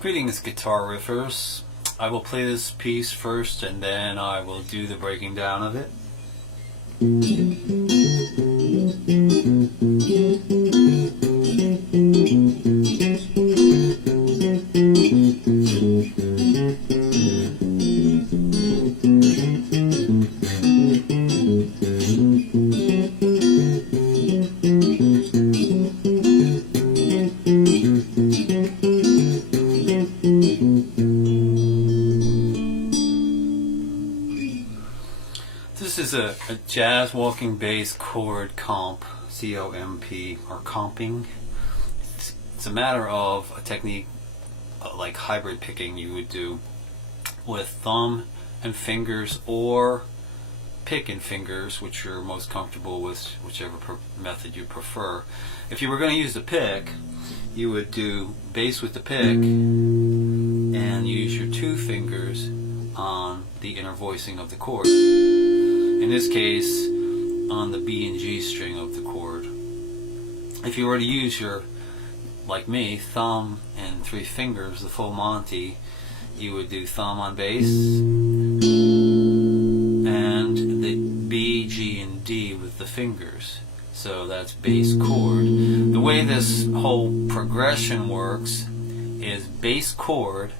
Greetings, guitar riffers. I will play this piece first and then I will do the breaking down of it. This is a jazz walking bass chord comp, C-O-M-P, or comping. It's a matter of a technique like hybrid picking you would do with thumb and fingers, or pick and fingers, which you're most comfortable with, whichever method you prefer. If you were going to use the pick, you would do bass with the pick and use your two fingers on the inner voicing of the chord. In this case, on the B and G string of the chord. If you were to use your, like me, thumb and three fingers, the full Monty, you would do thumb on bass and the B, G, and D with the fingers. So that's bass chord. The way this whole progression works is bass chord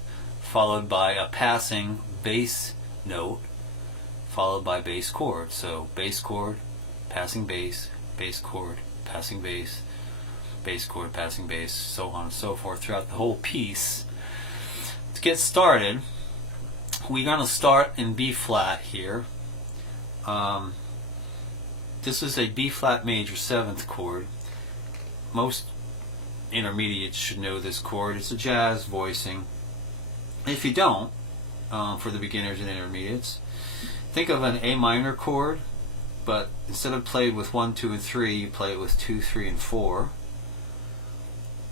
followed by a passing bass note followed by bass chord. So bass chord, passing bass chord, passing bass chord, passing bass, so on and so forth throughout the whole piece. To get started, we're going to start in B flat here. This is a B flat major 7th chord. Most intermediates should know this chord. It's a jazz voicing. If you don't, for the beginners and intermediates, think of an A minor chord, but instead of played with 1, 2, and 3, you play it with 2, 3, and 4,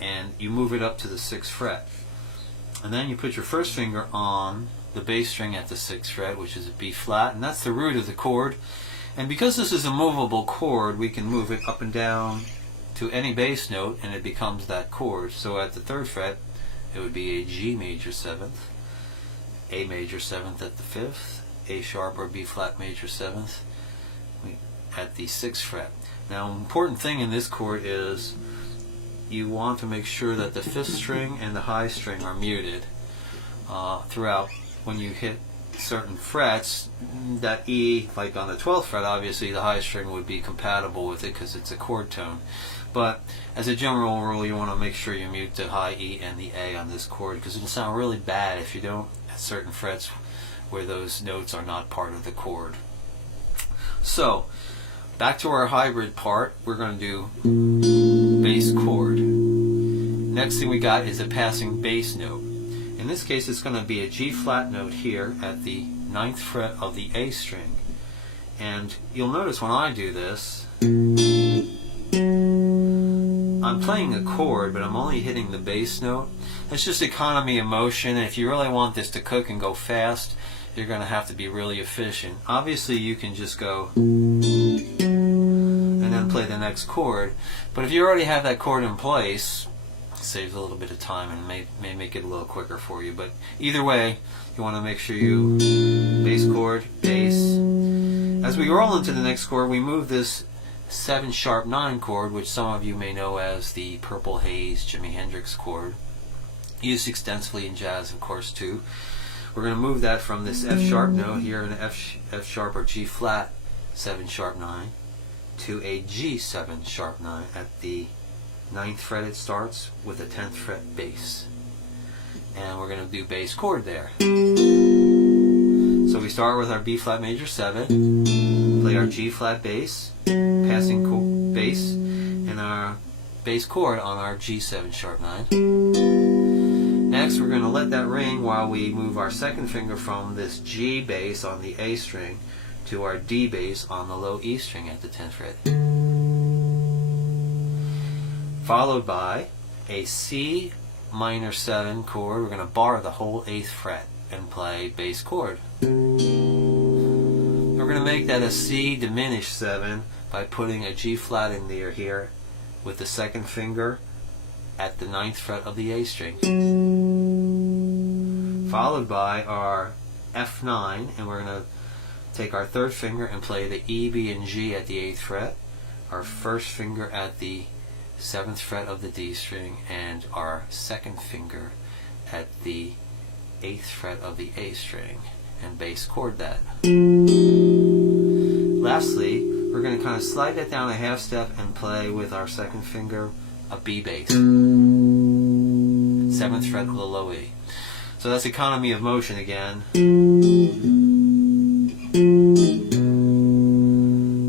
and you move it up to the 6th fret. And then you put your first finger on the bass string at the 6th fret, which is a B flat, and that's the root of the chord. And because this is a movable chord, we can move it up and down to any bass note, and it becomes that chord. So at the 3rd fret, it would be a G major 7th, A major 7th at the 5th, A sharp or B flat major 7th at the 6th fret. Now, an important thing in this chord is you want to make sure that the 5th string and the high string are muted throughout. When you hit certain frets, that E, like on the 12th fret, obviously the high string would be compatible with it because it's a chord tone. But as a general rule, you want to make sure you mute the high E and the A on this chord, because it'll sound really bad if you don't at certain frets where those notes are not part of the chord. So, back to our hybrid part, we're going to do bass chord. Next thing we got is a passing bass note. In this case, it's going to be a G flat note here at the 9th fret of the A string. And you'll notice when I do this, I'm playing a chord, but I'm only hitting the bass note. It's just economy of motion. If you really want this to cook and go fast, you're going to have to be really efficient. Obviously, you can just go and then play the next chord. But if you already have that chord in place, it saves a little bit of time and may make it a little quicker for you. But either way, you want to make sure you bass chord, bass. As we roll into the next chord, we move this 7 sharp 9 chord, which some of you may know as the Purple Haze Jimi Hendrix chord, used extensively in jazz, of course, too. We're going to move that from this F sharp note here in F sharp or G flat 7 sharp 9 to a G 7 sharp 9 at the 9th fret. It starts with a 10th fret bass, and we're going to do bass chord there. So we start with our B flat major 7, play our G flat bass, passing bass, and our bass chord on our G7 sharp 9. Next, we're going to let that ring while we move our 2nd finger from this G bass on the A string to our D bass on the low E string at the 10th fret. Followed by a C minor 7 chord. We're going to bar the whole 8th fret and play bass chord. We're going to make that a C diminished 7 by putting a G flat in there here with the 2nd finger at the 9th fret of the A string. followed by our F9, and we're going to take our third finger and play the E, B, and G at the 8th fret, our first finger at the 7th fret of the D string, and our second finger at the 8th fret of the A string, and bass chord that. Lastly, we're going to kind of slide that down a half step and play with our second finger a B bass, 7th fret of the low E. So that's economy of motion again.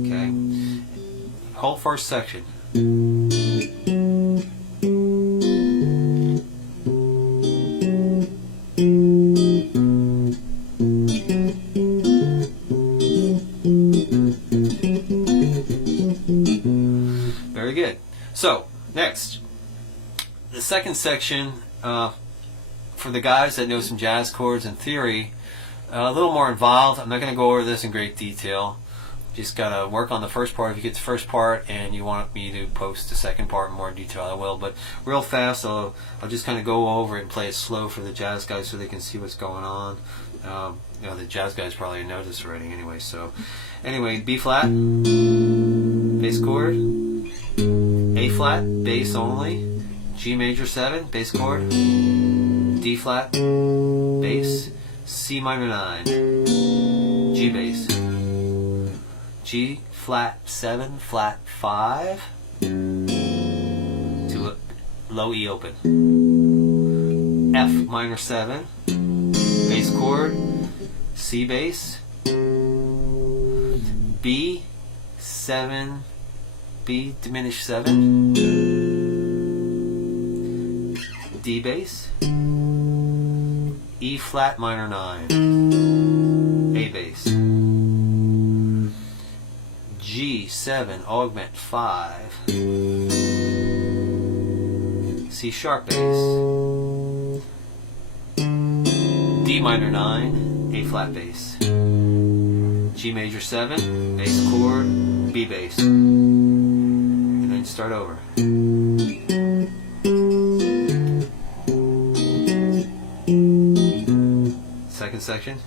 Okay, whole first section. Very good. So, next, the second section, for the guys that know some jazz chords and theory, a little more involved. I'm not going to go over this in great detail. Just got to work on the first part. If you get the first part and you want me to post the second part in more detail, I will. But real fast, I'll just kind of go over it and play it slow for the jazz guys so they can see what's going on. You know, the jazz guys probably know this already anyway. So, anyway, B flat, bass chord, A flat, bass only, G major 7, bass chord, D flat, bass, C minor 9, G bass, G flat 7, flat 5, to a low E open, F minor 7, bass chord, C bass, B 7, B diminished 7, D bass, E flat minor 9, A bass, G 7 augment 5, C sharp bass, D minor 9, A flat bass, G major 7, bass chord, B bass, and then start over. Second section.